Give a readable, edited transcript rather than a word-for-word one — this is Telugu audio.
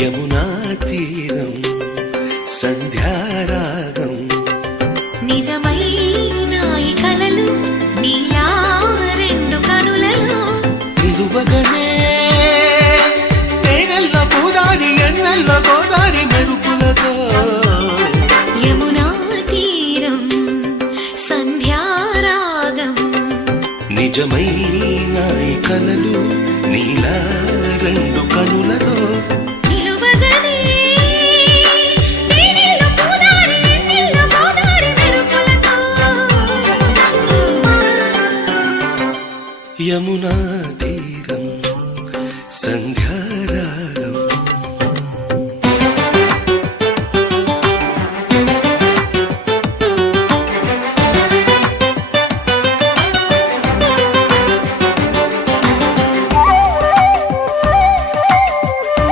యమునా తీరం సంధ్యారాగం నిజమైన ఈ కలలు నీలా రెండు కనులలో నిలువగనే తేనెల్ల గోదారి ఎన్నెల్ల గోదారి మెరుపులతో యమునా తీరం సంధ్యారాగం నిజమైన ఈ కలలు నీలా రెండు కనులలో